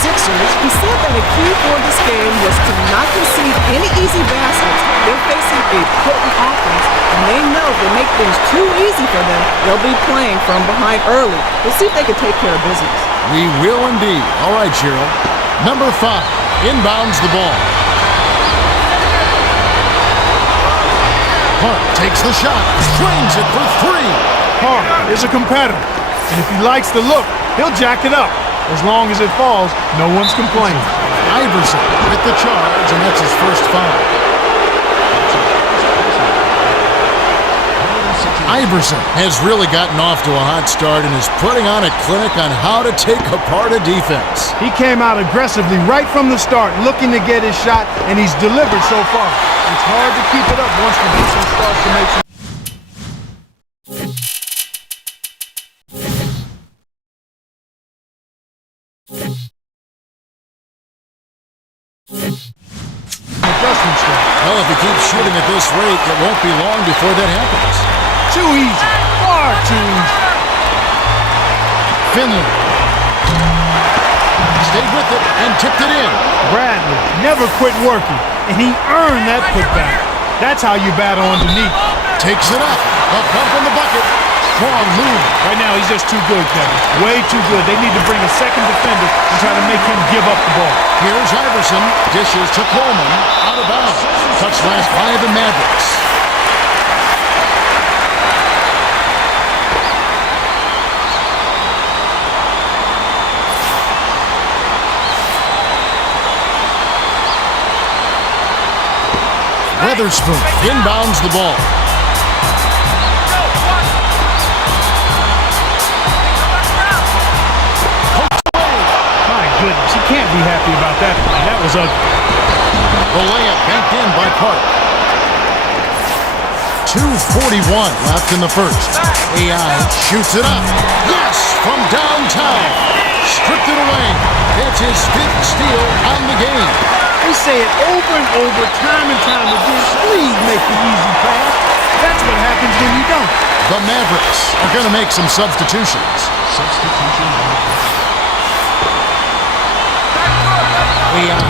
76ers, he said that a key for this game was to not concede any easy baskets. They're facing a potent offense, and they know if they make things too easy for them, they'll be playing from behind early. We'll see if they can take care of business. We will indeed. All right, Cheryl. Number 5 inbounds the ball. Hart takes the shot, swings it for 3. Hart is a competitor, and if he likes the look, he'll jack it up. As long as it falls, no one's complaining. Iverson with the charge, and that's his first foul. Iverson has really gotten off to a hot start and is putting on a clinic on how to take apart a defense. He came out aggressively right from the start, looking to get his shot, and he's delivered so far. It's hard to keep it up once the defense starts to make some. Adjustment start. Well, if he keeps shooting at this rate, it won't be long before that happens. Too easy. Far too easy. Finley stayed with it and tipped it in. Bradley never quit working, and he earned that putback. That's how you battle underneath. Takes it up. A bump in the bucket. Strong move. Right now, he's just too good, Kevin. Way too good. They need to bring a second defender and try to make him give up the ball. Here's Iverson. Dishes to Coleman. Out of bounds. Touch last by the Mavericks. Weatherspoon inbounds the ball. My goodness, he can't be happy about that play. That was ugly. The layup banked in by Park. 2:41 left in the first. AI shoots it up. Yes, from downtown. Stripped it away. That's his 5th steal on the game. They say it over and over, time and time again. Please make the easy pass. That's what happens when you don't. The Mavericks are going to make some substitutions. AI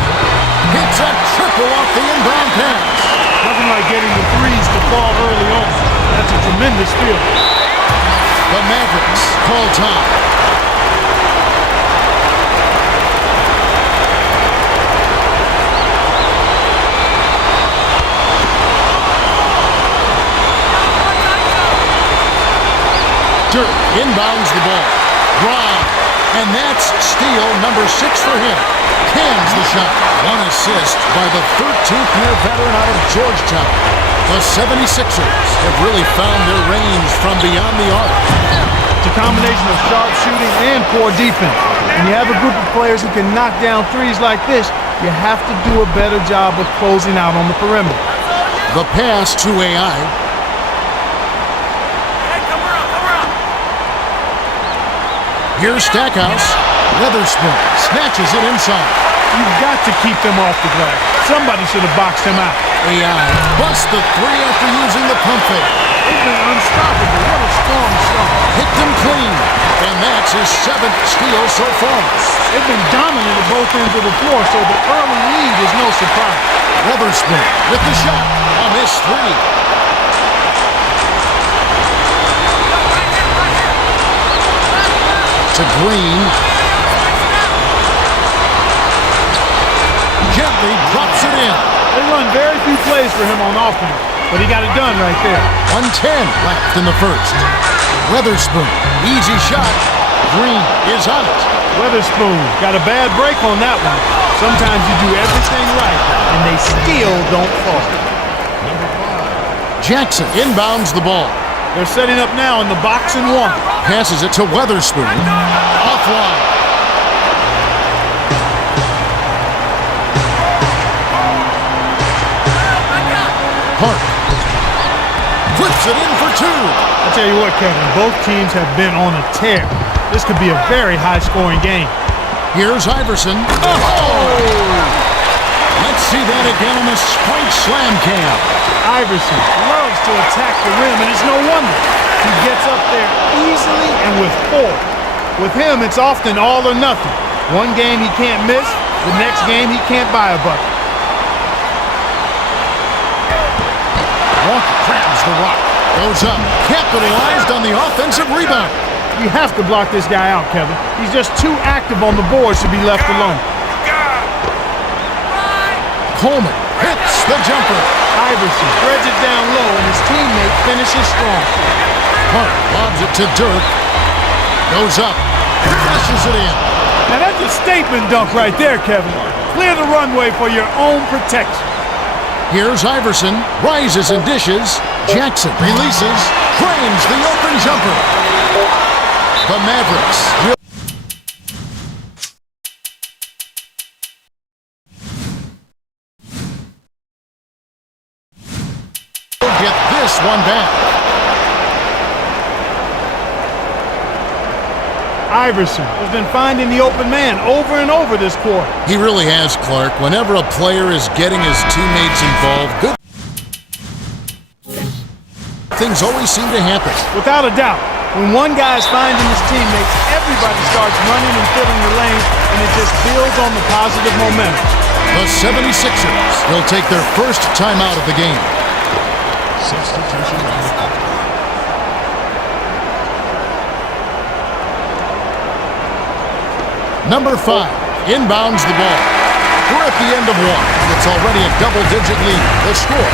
hits a triple off the inbound pass. Nothing like getting the threes to fall early on. That's a tremendous feeling. The Mavericks call time. Dirk inbounds the ball. Brown. And that's steal number 6 for him. Cans the shot. 1 assist by the 13th-year veteran out of Georgetown. The 76ers have really found their range from beyond the arc. It's a combination of sharp shooting and poor defense. When you have a group of players who can knock down threes like this, you have to do a better job of closing out on the perimeter. The pass to AI. Here's Stackhouse. Weatherspoon snatches it inside. You've got to keep them off the glass. Somebody should have boxed him out. AI busts the 3 after using the pump fake. They've been unstoppable. What a strong start. Hit them clean. And that's his 7th steal so far. They've been dominant at both ends of the floor, so the early lead is no surprise. Weatherspoon with the shot. A missed 3. To Green. Gently drops it in. They run very few plays for him on offense, but he got it done right there. 1:10 left in the first. Weatherspoon, easy shot. Green is on it. Weatherspoon got a bad break on that one. Sometimes you do everything right, and they still don't fall. Jackson inbounds the ball. They're setting up now in the box and 1. Passes it to Weatherspoon. Offline. Park. Flips it in for 2. I tell you what, Kevin, both teams have been on a tear. This could be a very high-scoring game. Here's Iverson. Oh! Let's see that again on the Sprite Slam Cam. Iverson loves to attack the rim, and it's no wonder. He gets up there easily and with force. With him, it's often all or nothing. One game he can't miss, the next game he can't buy a bucket. Walker grabs the rock. Goes up. Capitalized on the offensive rebound. You have to block this guy out, Kevin. He's just too active on the boards to be left alone. Coleman hits the jumper. Iverson spreads it down low, and his teammate finishes strong. Clark lobs it to Dirk. Goes up. Flushes it in. Now that's a statement dunk right there, Kevin. Clear the runway for your own protection. Here's Iverson. Rises and dishes. Jackson releases. Frames the open jumper. The Mavericks will get this one back. Iverson has been finding the open man over and over this quarter. He really has, Clark. Whenever a player is getting his teammates involved, good things always seem to happen. Without a doubt, when one guy is finding his teammates, everybody starts running and filling the lane, and it just builds on the positive momentum. The 76ers will take their first timeout of the game. Substitution. Number 5 inbounds the ball. We're at the end of one. It's already a double-digit lead. The score,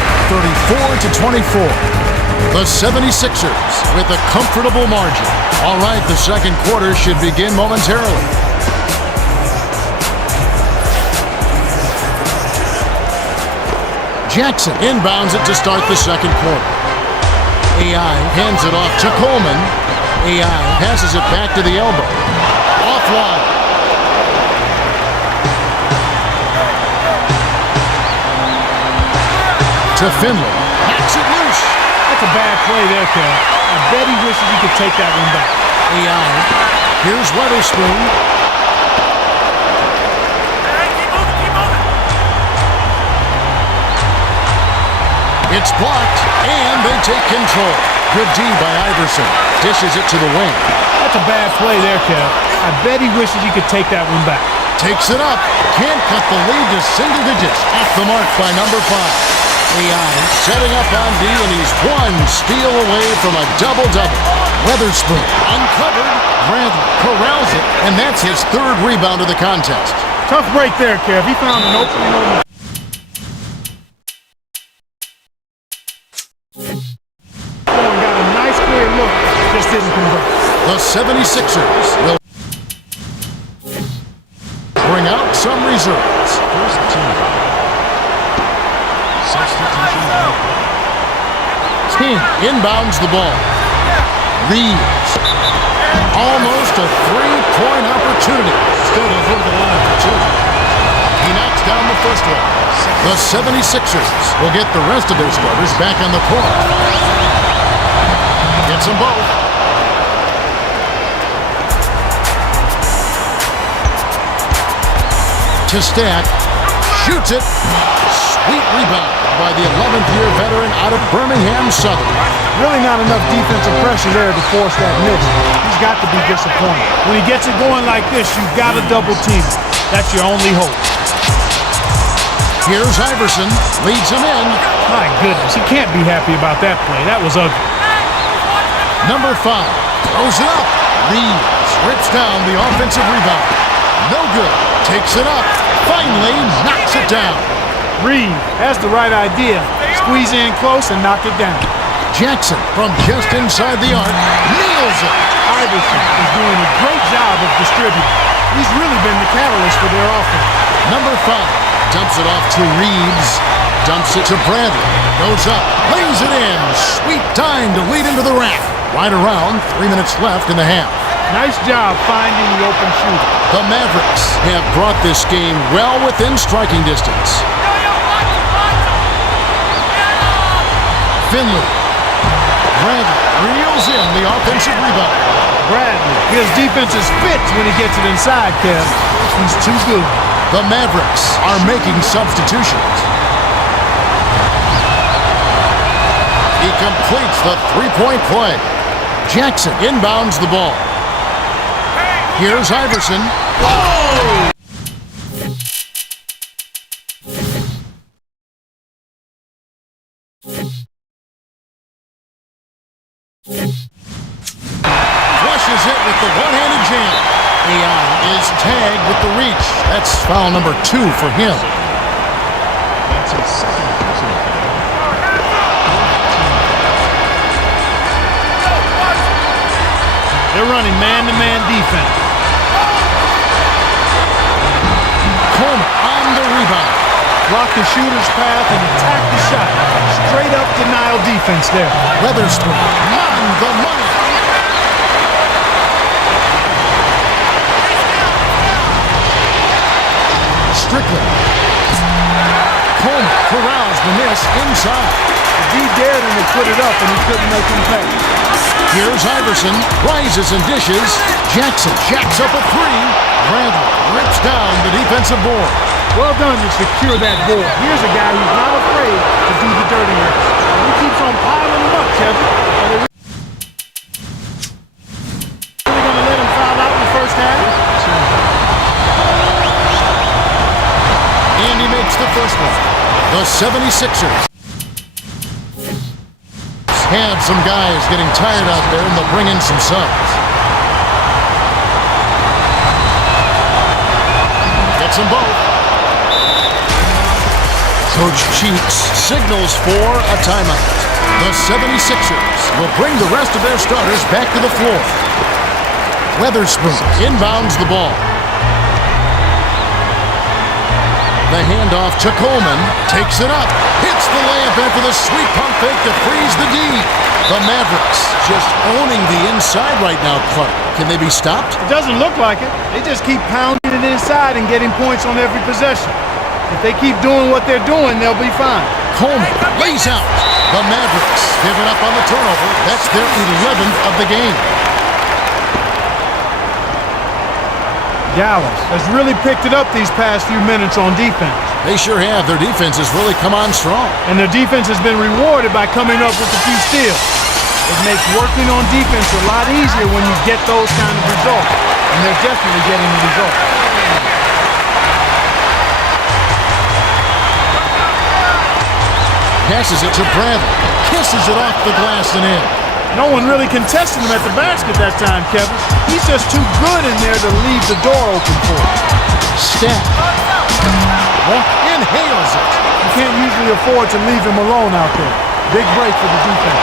34-24. The 76ers with a comfortable margin. All right, the second quarter should begin momentarily. Jackson inbounds it to start the second quarter. AI hands it off to Coleman. AI passes it back to the elbow. Offline. To Finley. Knocks it loose. That's a bad play there, Kev. I bet he wishes he could take that one back. AI. Here's Weatherspoon. It's blocked, and they take control. Good D by Iverson. Dishes it to the wing. That's a bad play there, Kev. I bet he wishes he could take that one back. Takes it up. Can't cut the lead to single digits. Off the mark by number 5. AI setting up on D, and he's one steal away from a double-double. Weatherspoon uncovered. Bradley corrals it, and that's his third rebound of the contest. Tough break there, Kev. He found an opening on the... and got a nice clear look, just didn't convert. The 76ers will bring out some reserves. First team. King inbounds the ball. Reeves. Almost a three-point opportunity. Still goes over the line for two. He knocks down the first one. The 76ers will get the rest of their starters back on the court. Gets them both. To Stack. Shoots it. Sweet rebound by the 11th year veteran out of Birmingham Southern. Really not enough defensive pressure there to force that miss. He's got to be disappointed. When he gets it going like this, you've got to double team him. That's your only hope. Here's Iverson. Leads him in. My goodness, he can't be happy about that play. That was ugly. Number 5. Throws it up. Reeves rips down the offensive rebound. No good. Takes it up. Finally knocks it down. Reeves has the right idea. Squeeze in close and knock it down. Jackson from just inside the arc nails it. Iverson is doing a great job of distributing. He's really been the catalyst for their offense. Number 5 dumps it off to Reeves. Dumps it to Bradley. Goes up. Lays it in. Sweet time to lead into the rack. Right around 3 minutes left in the half. Nice job finding the open shooter. The Mavericks have brought this game well within striking distance. Finley. Bradley reels in the offensive rebound. Bradley, his defense is fits when he gets it inside, Kev. He's too good. The Mavericks are making substitutions. He completes the three-point play. Jackson inbounds the ball. Here's Iverson. Oh! it with the one-handed jam. Allen is tagged with the reach. That's foul number 2 for him. That's his second personal foul. They're running man-to-man defense. Coleman on the rebound. Block the shooter's path and attack the shot. Straight up denial defense there. Weatherspoon on the money. Strickland. Coleman corrals the miss inside. The D dared him to put it up and he couldn't make him pay. Here's Iverson, rises and dishes. Jackson jacks up a 3. Bradley rips down the defensive board. Well done to secure that board. Here's a guy who's not afraid to do the dirty work. And he keeps on piling them up, Kevin. Are they really going to let him foul out in the first half? And he makes the first one. The 76ers had some guys getting tired out there, and they'll bring in some subs. Gets them both. Coach Cheeks signals for a timeout. The 76ers will bring the rest of their starters back to the floor. Weatherspoon inbounds the ball. The handoff to Coleman, takes it up, hits the layup after the sweet pump fake to freeze the D. The Mavericks just owning the inside right now, Clark. Can they be stopped? It doesn't look like it. They just keep pounding it inside and getting points on every possession. If they keep doing what they're doing, they'll be fine. Coleman lays out. The Mavericks giving up on the turnover. That's their 11th of the game. Dallas has really picked it up these past few minutes on defense. They sure have. Their defense has really come on strong. And their defense has been rewarded by coming up with a few steals. It makes working on defense a lot easier when you get those kind of results. And they're definitely getting the results. Passes it to Bradley. Kisses it off the glass and in. No one really contested him at the basket that time, Kevin. He's just too good in there to leave the door open for him. Step. Inhales it. You can't usually afford to leave him alone out there. Big break for the defense.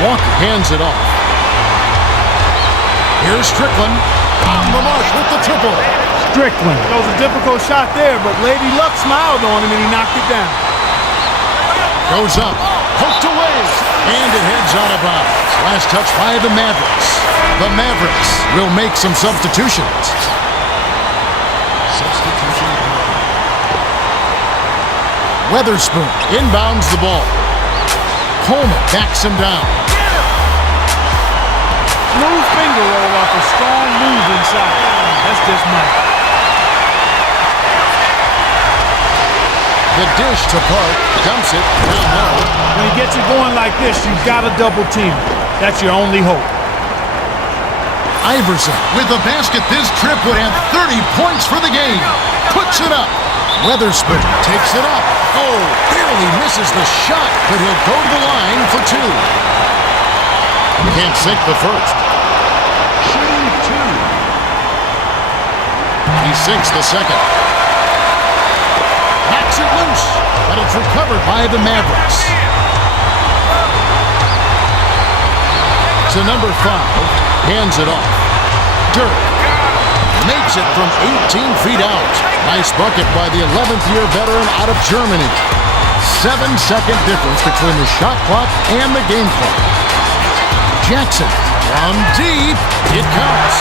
Walker hands it off. Here's Strickland on the mark with the triple. Strickland. That was a difficult shot there, but Lady Luck smiled on him and he knocked it down. Goes up, poked away, and it heads out of bounds. Last touch by the Mavericks. The Mavericks will make some substitutions. Substitution. Weatherspoon inbounds the ball. Coleman backs him down. Smooth finger roll off a strong move inside. That's just Mike. The dish to Park, dumps it down low. When he gets it going like this, you've got to double team him. That's your only hope. Iverson with the basket this trip would have 30 points for the game. Puts it up. Weatherspoon takes it up. Oh, barely misses the shot, but he'll go to the line for 2. Can't sink the first. Shooting 2. He sinks the second. Knocks it loose, but it's recovered by the Mavericks. To number 5, hands it off. Dirk makes it from 18 feet out. Nice bucket by the 11th-year veteran out of Germany. 7-second difference between the shot clock and the game clock. Jackson from deep. It counts.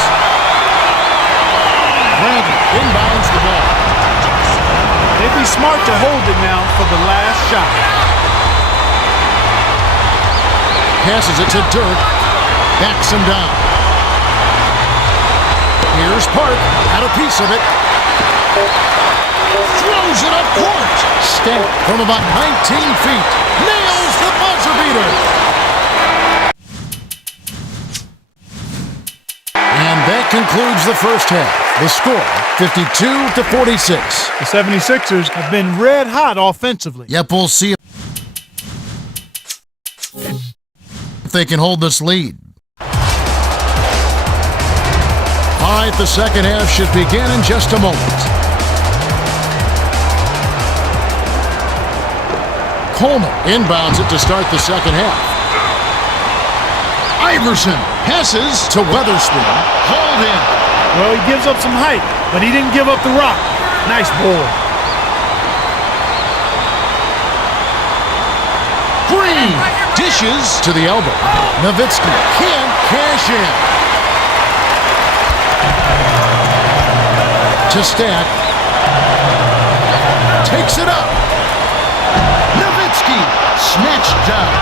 Bradley inbounds the ball. They'd be smart to hold it now for the last shot. Passes it to Dirk. Backs him down. Here's Park. Got a piece of it. Throws it up court. Step from about 19 feet. Nails the buzzer beater. And that concludes the first half. The score, 52-46. The 76ers have been red hot offensively. Yep, we'll see if they can hold this lead. All right, the second half should begin in just a moment. Coleman inbounds it to start the second half. Iverson passes to Weatherspoon. Hauled in. Well, he gives up some height, but he didn't give up the rock. Nice ball. Green dishes to the elbow. Nowitzki can't cash in. To Stack. Takes it up. Nowitzki snatched down.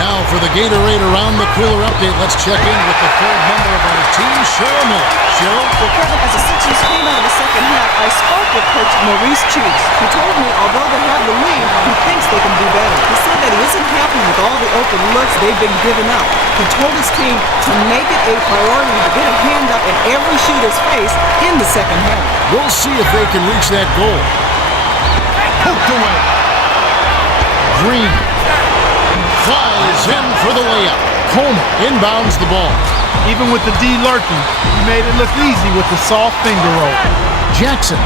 Now for the Gatorade Around the Cooler update, let's check in with the third member of our team, Cheryl Miller. Cheryl? Well, Kevin, as the Sixers came out of the second half, I spoke with Coach Maurice Cheeks. He told me although they have the lead, he thinks they can do better. He said that he isn't happy with all the open looks they've been giving up. He told his team to make it a priority to get a hand up in every shooter's face in the second half. We'll see if they can reach that goal. Poked away. Green flies in for the layup. Coleman inbounds the ball. Even with the D lurking, he made it look easy with the soft finger roll. Jackson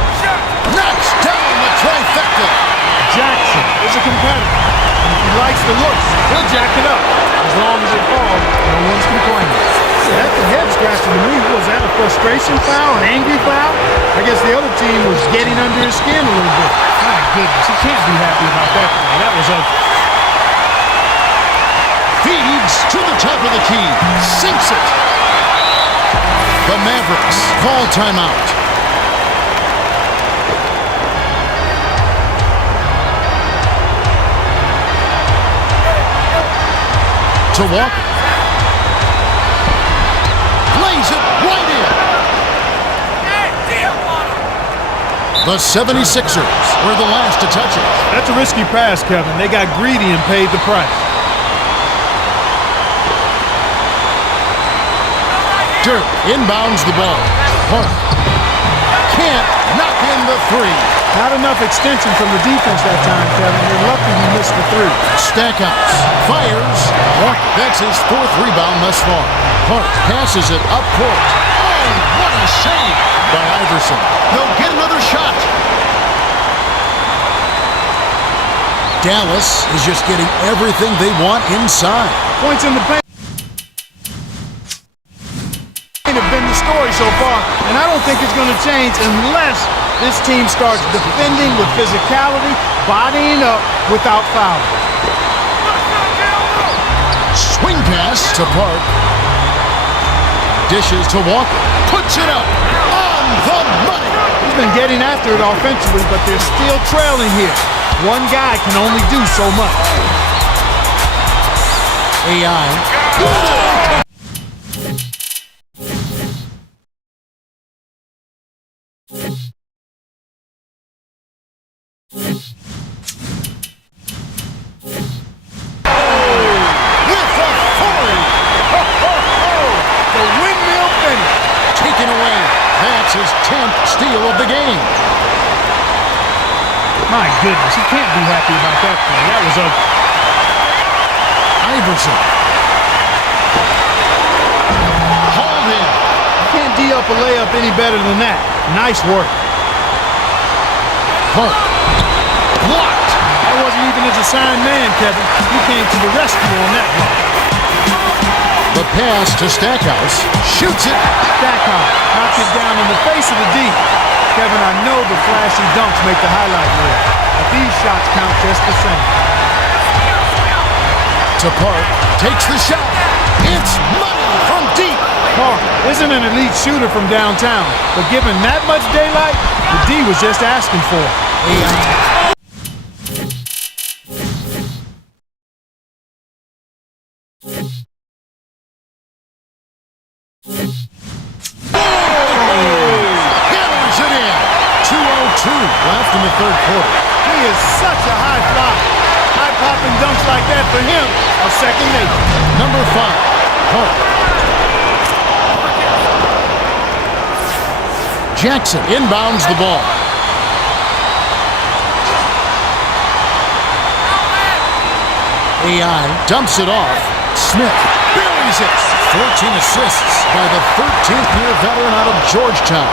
knocks down the trifecta. Jackson is a competitor. And if he likes the looks, he'll jack it up. As long as it falls, no one's complaining. That's a head scratcher to me. Was that a frustration foul, an angry foul? I guess the other team was getting under his skin a little bit. My goodness, he can't be happy about that play. That was ugly. Feeds to the top of the key. Sinks it. The Mavericks call timeout. To Walker. Lays it right in. The 76ers were the last to touch it. That's a risky pass, Kevin. They got greedy and paid the price. Dirk inbounds the ball. Park can't knock in the three. Not enough extension from the defense that time, Kevin. They're lucky he missed the three. Stackhouse fires. Park, that's his fourth rebound thus far. Park passes it up court. Oh, what a save by Iverson. He'll get another shot. Dallas is just getting everything they want inside. Points in the paint have been the story so far, and I don't think it's going to change unless this team starts defending with physicality, bodying up without fouling. Swing pass to Park. Dishes to Walker. Puts it up on the money. He's been getting after it offensively, but they're still trailing here. One guy can only do so much. AI. His 10th steal of the game. My goodness, he can't be happy about that play. That was ugly. Iverson. Hauled in. You can't D up a layup any better than that. Nice work. Park. Blocked. That wasn't even his assigned man, Kevin. He came to the rescue on that one. The pass to Stackhouse. Shoots it. Stackhouse knocks it down in the face of the D. Kevin, I know the flashy dunks make the highlight reel, but these shots count just the same. To Park. Takes the shot. It's money from deep. Park isn't an elite shooter from downtown, but given that much daylight, the D was just asking for it. Left in the third quarter. He is such a high flyer. High-popping dunks like that for him are second nature. Number 5, Park. Jackson inbounds the ball. AI dumps it off. Smith buries it. 14 assists by the 13th-year veteran out of Georgetown.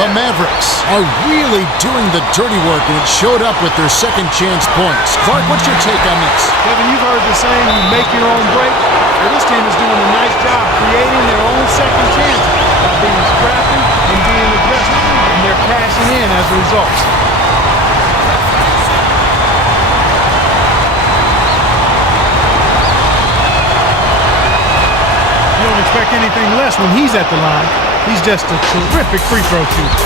The Mavericks are really doing the dirty work, and it showed up with their second-chance points. Clark, what's your take on this? Kevin, you've heard the saying, you make your own break. Well, this team is doing a nice job creating their own second chance by being scrappy and being aggressive, and they're cashing in as a result. You don't expect anything less when he's at the line. He's just a terrific free throw shooter.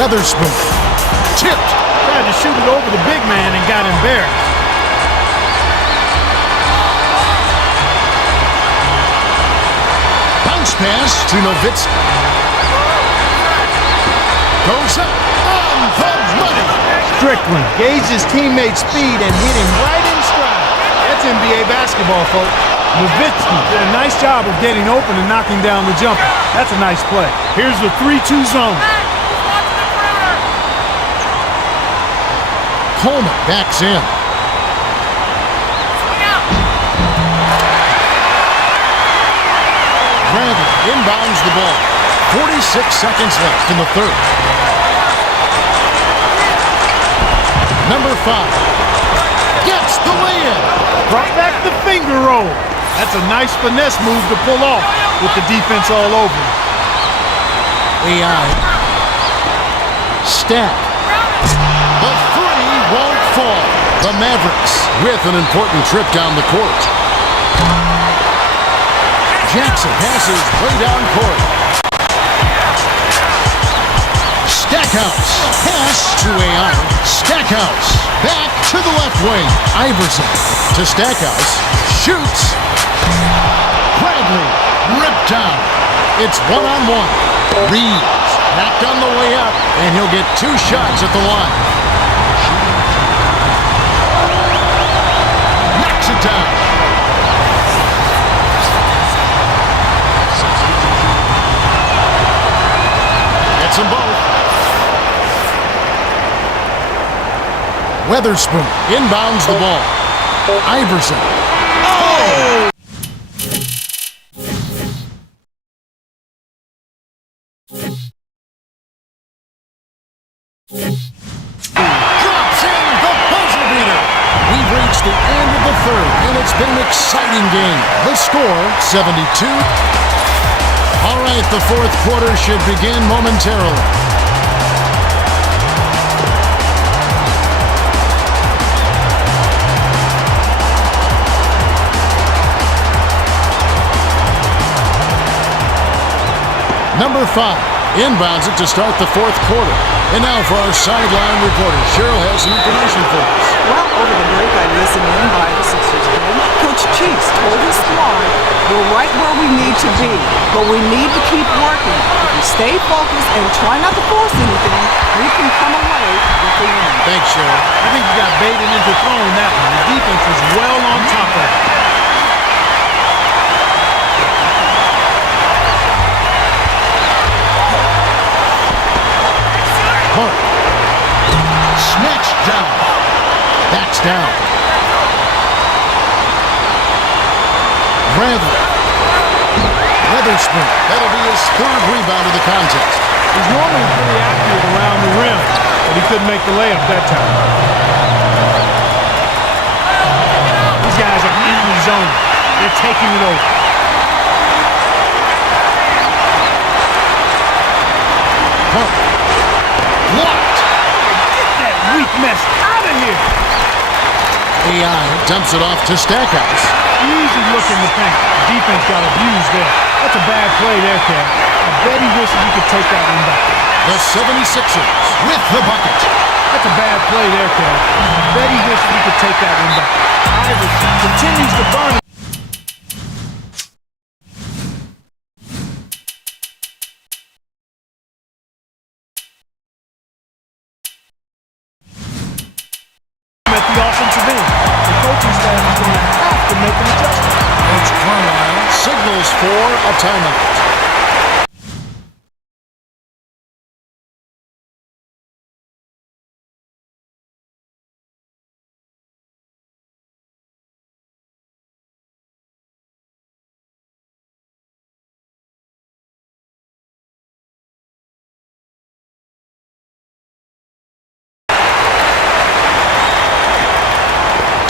Weatherspoon tipped. Tried to shoot it over the big man and got embarrassed. Bounce pass to Nowitzki. Goes up on the money. Strickland gauged his teammate's speed and hit him right in stride. That's NBA basketball, folks. Nowitzki did a nice job of getting open and knocking down the jumper. That's a nice play. Here's the 3-2 zone. Coleman backs in. Bradley inbounds the ball. 46 seconds left in the third. Number 5 gets the lay-in. Brought back the finger roll. That's a nice finesse move to pull off with the defense all over him. AI. Stack. The three won't fall. The Mavericks with an important trip down the court. Jackson passes way down court. Stackhouse. Pass to AI. Stackhouse. Back to the left wing. Iverson to Stackhouse. Shoots. Bradley ripped down. It's one-on-one. Reeves backed on the way up, and he'll get 2 shots at the line. Knocks it down. Gets them both. Weatherspoon inbounds the ball. Iverson. Oh! Drops in the buzzer beater. We've reached the end of the third, and it's been an exciting game. The score, 72. All right, the fourth quarter should begin momentarily. Number 5 inbounds it to start the fourth quarter. And now for our sideline reporter. Cheryl has some information for us. Well, over the break, I listened in by the Sixers game. Coach Cheeks told his squad, we're right where we need to be, but we need to keep working. If we stay focused and try not to force anything, we can come away with the win. Thanks, Cheryl. I think you got baited into throwing that one. The defense was well on top of it. Hart. Snatched down. Backs down. Bradley. Weatherspoon. That'll be his 3rd rebound of the contest. He's normally pretty accurate around the rim, but he couldn't make the layup that time. These guys are in the zone. They're taking it over. Hart. Blocked. Get that weak mess out of here. AI dumps it off to Stackhouse. Easy look in the paint. The defense got abused there. That's a bad play there, Kev. I bet he wishes he could take that one back. The 76ers with the bucket. That's a bad play there, Kev. I bet he wishes he could take that one back. Iverson continues to burn. At the offensive end. The coaching staff is going to have to make an adjustment. Coach Carlisle signals for a timeout.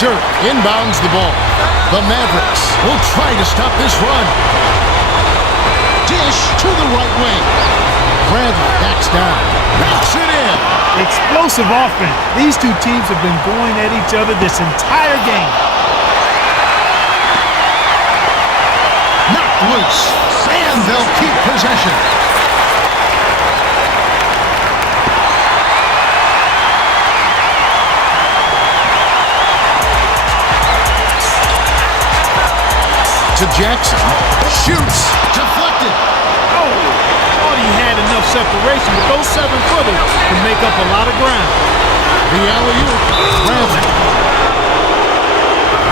Dirk inbounds the ball. The Mavericks will try to stop this run. Dish to the right wing. Bradley backs down. Backs it in. Explosive offense. These two teams have been going at each other this entire game. Knocked loose. And they'll keep possession. To Jackson. Shoots. Deflected. Oh, thought he had enough separation, but those 7-footers can make up a lot of ground. The alley-oop.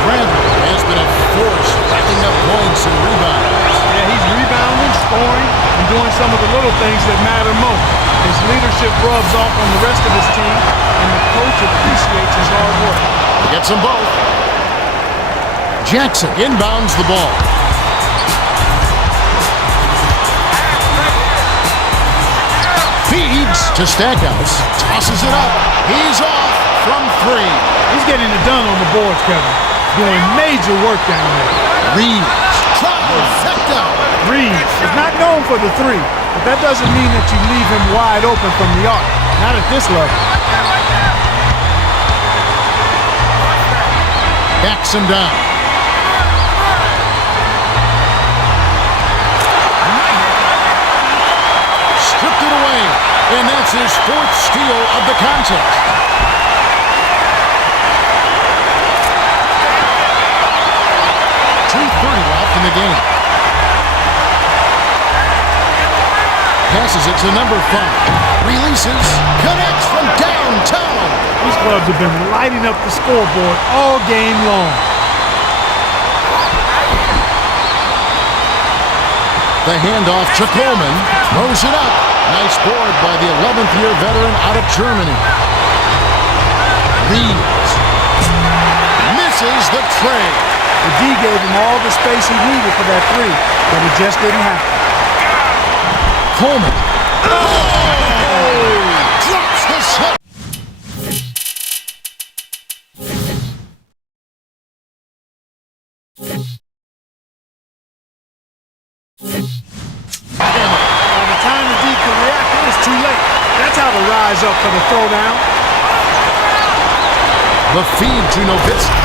Bradley has been a force racking up points and rebounds. Yeah, he's rebounding, scoring, and doing some of the little things that matter most. His leadership rubs off on the rest of his team, and the coach appreciates his hard work. He gets them both. Jackson inbounds the ball. Feeds to Stackhouse. Tosses it up. He's off from 3. He's getting it done on the boards, Kevin. Doing major work down there. Reeves. Trifecta. Reeves is not known for the 3, but that doesn't mean that you leave him wide open from the arc. Not at this level. Backs him down. Stripped it away. And that's his 4th steal of the contest. Left in the game. Passes it to number 5. Releases. Connects from downtown. These clubs have been lighting up the scoreboard all game long. The handoff to Coleman. Throws it up. Nice board by the 11th-year veteran out of Germany. Reeves. Misses the tray. The D gave him all the space he needed for that 3, but it just didn't happen. Coleman. Oh! Drops the shot. By the time the D could react, it was too late. That's how to rise up for the throwdown. The feed to Nowitzki.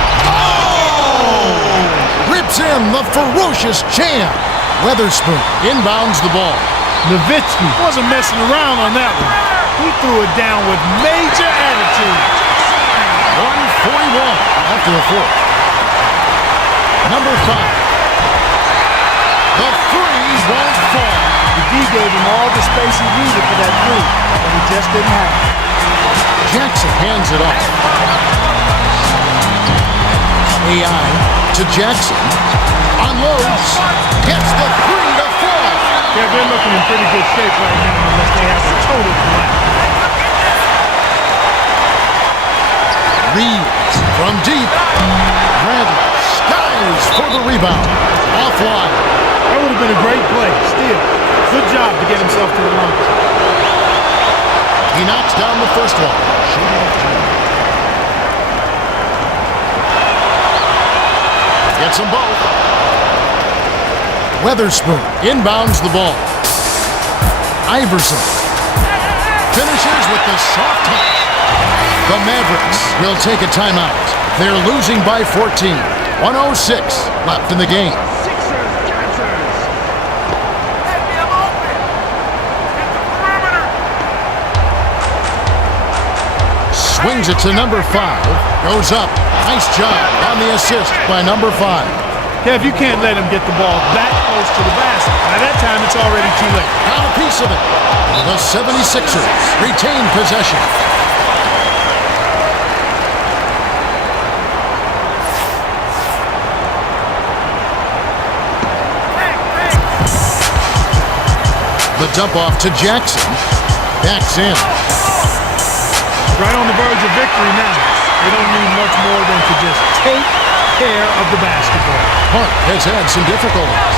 Rips in the ferocious champ. Weatherspoon inbounds the ball. Nowitzki wasn't messing around on that one. He threw it down with major attitude. 1:41 after the 4th. Number 5. The 3 won't fall. The D gave him all the space he needed for that 3, but it just didn't happen. Jackson hands it off. AI to Jackson. Unloads. Gets the 3 to fall. Yeah, they're looking in pretty good shape right now unless they have a total collapse. Reeves from deep. Bradley skies for the rebound. Offline. That would have been a great play. Still, good job to get himself to the line. He knocks down the first one. Gets them both. Weatherspoon inbounds the ball. Iverson finishes with the soft touch. The Mavericks will take a timeout. They're losing by 14. 1:06 left in the game. Swings it to number 5. Goes up. Nice job on the assist by number 5. Kev, you can't let him get the ball that close to the basket. By that time, it's already too late. Got a piece of it. The 76ers retain possession. The dump off to Jackson. Backs in. Right on the verge of victory now. They don't need much more than to just take care of the basketball. Hart has had some difficulties.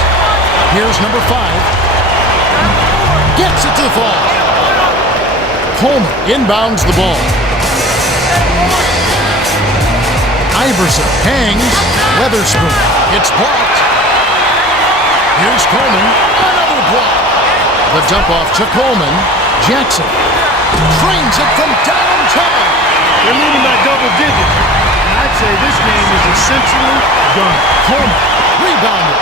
Here's number 5. Gets it to fall. Coleman inbounds the ball. Iverson hangs. Weatherspoon. It's blocked. Here's Coleman. Another block. The dump off to Coleman. Jackson trains it from downtown. They're leading by double digits. And I'd say this game is essentially done. Coleman rebounded.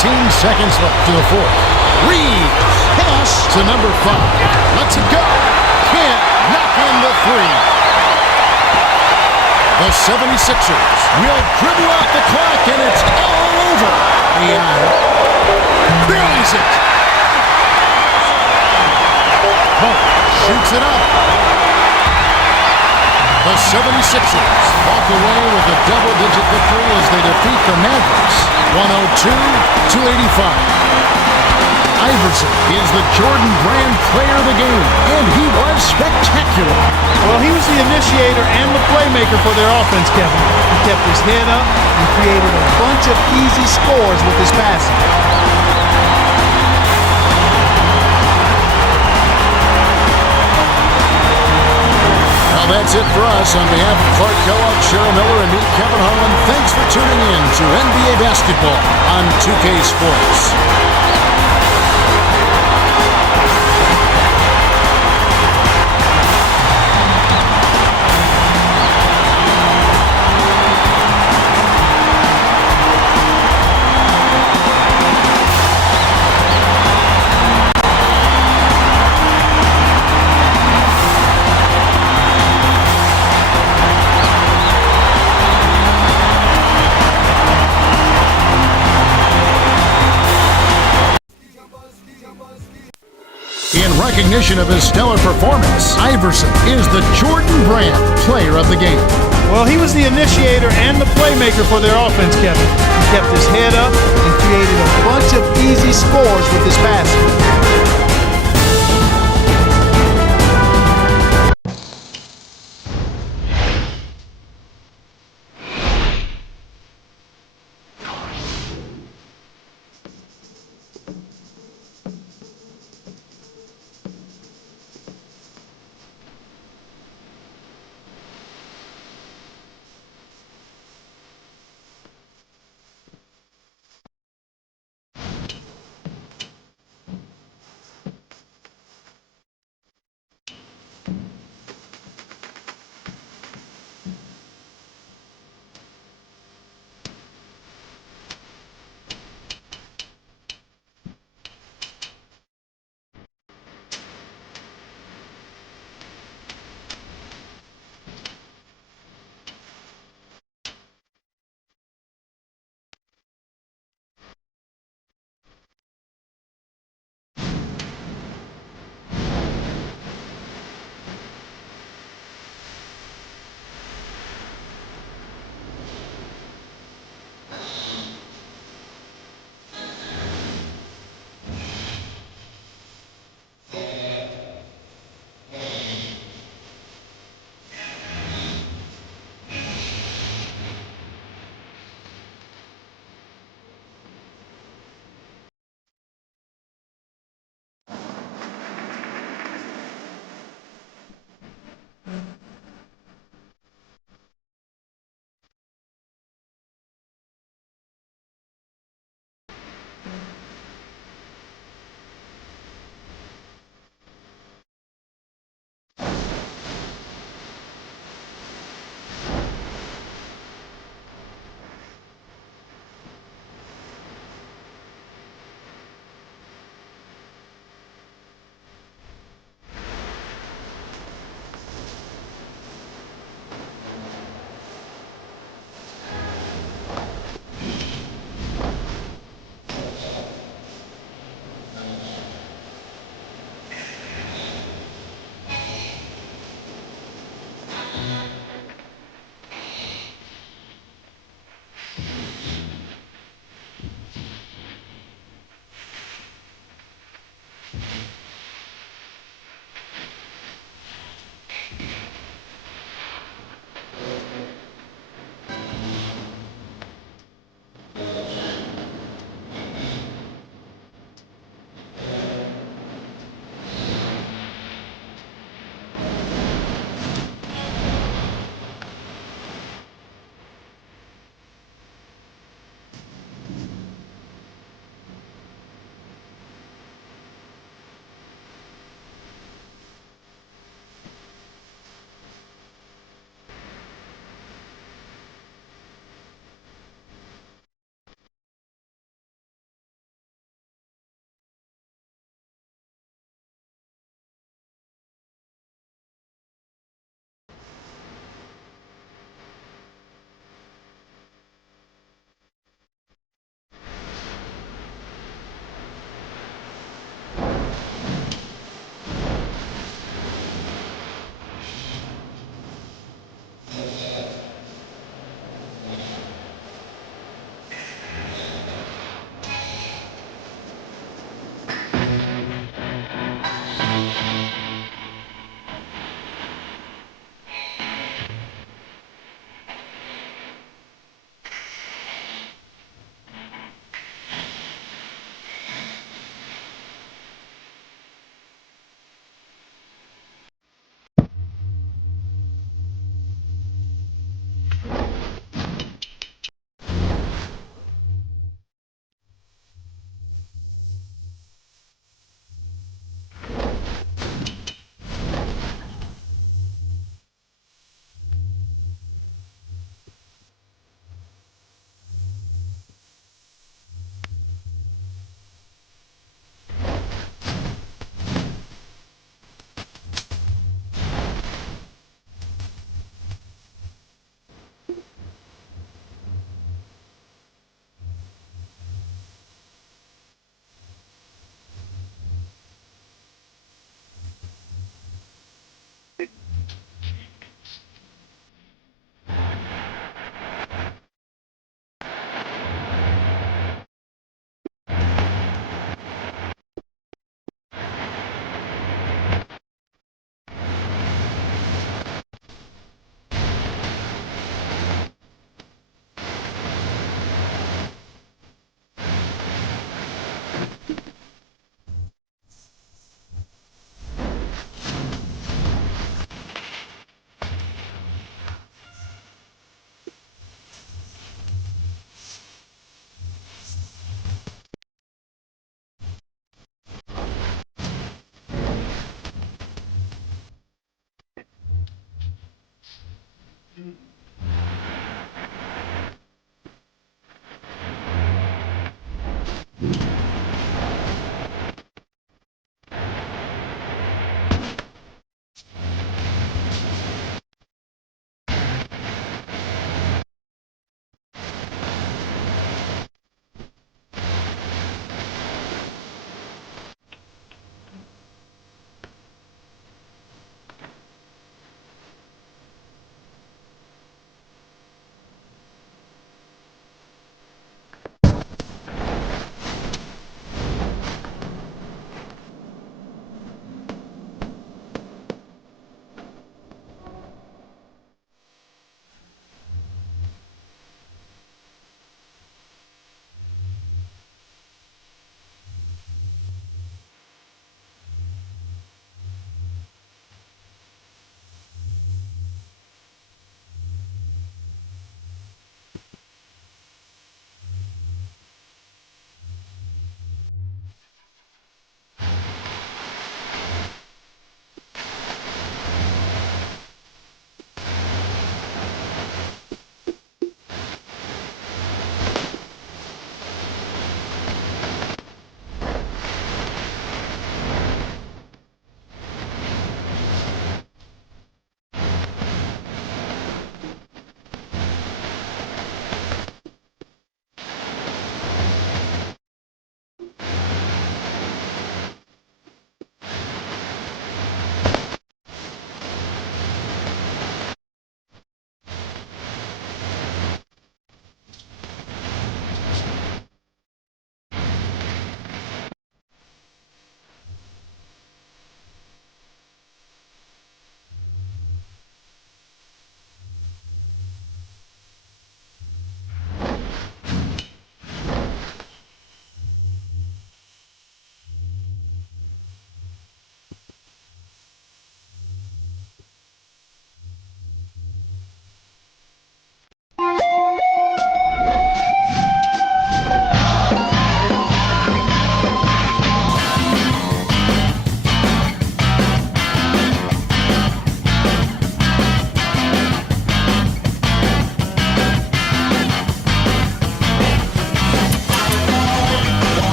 18 seconds left in the fourth. Reeves pass to number 5. Lets it go. Can't knock in the three. The 76ers will dribble out the clock, and it's all over. Buries it. Hope shoots it up. The 76ers walk away with a double-digit victory as they defeat the Mavericks, 102-85. Iverson is the Jordan Brand player of the game, and he was spectacular. Well, he was the initiator and the playmaker for their offense, Kevin. He kept his head up and created a bunch of easy scores with his passing. Well, that's it for us. On behalf of Clark Kellogg, Cheryl Miller, and me, Kevin Harlan, thanks for tuning in to NBA Basketball on 2K Sports. In recognition of his stellar performance, Iverson is the Jordan Brand player of the game. Well, he was the initiator and the playmaker for their offense, Kevin. He kept his head up and created a bunch of easy scores with his passing.